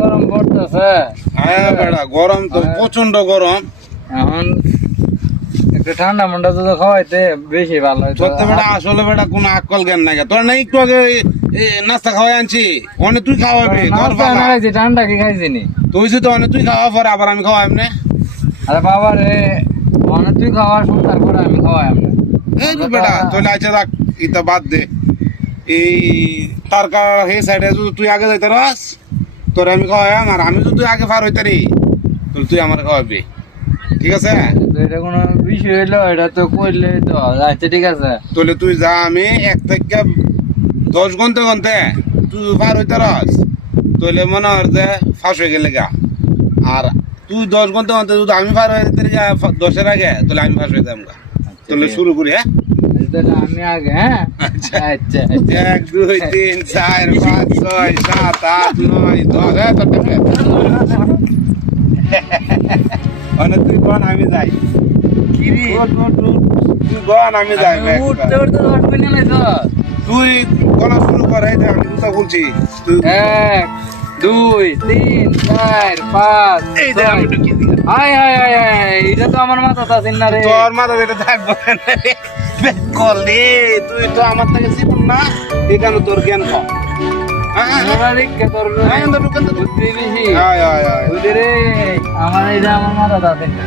গরম পড়তেছে। হ্যাঁ বেটা গরম তো প্রচণ্ড গরম। এখন একটু ঠান্ডা মান্ডা যদি খাওয়াইতে বেশি ভালো সত্যি বেটা আসলে বেটা কোনো আকল জ্ঞান নাই তোর না একটু আগে নাস্তা খাওয়াই আনছি? অনেক তুই খাওয়াবি তোর বাবা। খাইছি, ঠান্ডা কি খাইছি নি তুই তো অনেক তুই খাওয়া পরে আবার আমি খাওয়াই না আরে বাবা রে মানে তুই খাওয়ার সুন্দর করে আমি খাওয়াই আমরা এই বেটা চলে আছে দেখ ইটা বাদ দে। এই তারকা হে সাইডে তুই আগে যাইতে রাস তোর আমি খাওয়াই আর আমি যদি তুই আগে পার হইতে রি তাহলে তুই আমার খাওয়াবি ঠিক আছে? এটা কোনো বিষয় হইল এটা তো করলে তো আচ্ছা ঠিক আছে। তাহলে তুই যা আমি এক থেকে দশ ঘণ্টা ঘণ্টা তুই পার হইতে রাস তাহলে মনে হয় যে ফাঁস হয়ে গেলে গা। আর তুই দশ ঘণ্টা ঘণ্টা যদি আমি পার হয়ে দশের আগে তাহলে আমি ফাঁস হয়ে যাব গা। তাহলে শুরু করি হ্যাঁ? তাহলে আমি আগে হ্যাঁ? আচ্ছা। আচ্ছা এক দুই তিন চার পাঁচ ছয় সাত আট নয় দশ হ্যাঁ তোর। অনেক তুই গন আমি যাই। কিরি। তুই গন আমি যাই উঠতে উঠতে তুই গলা শুরু কর আমি জুতা বলছি তুই এক দুই তিন চার পাঁচ এই যে আমি ঢুকিয়ে দিলাম। আয় আয় আয় আয় এটা তো আমার মাথা আছে না রে। তোর মাথা যেটা থাকবে না রে। কলে তুই তো আমার থেকে শিখুন না। এখানে তোর জ্ঞান কম আমার এটা আমার মাথা আছে না।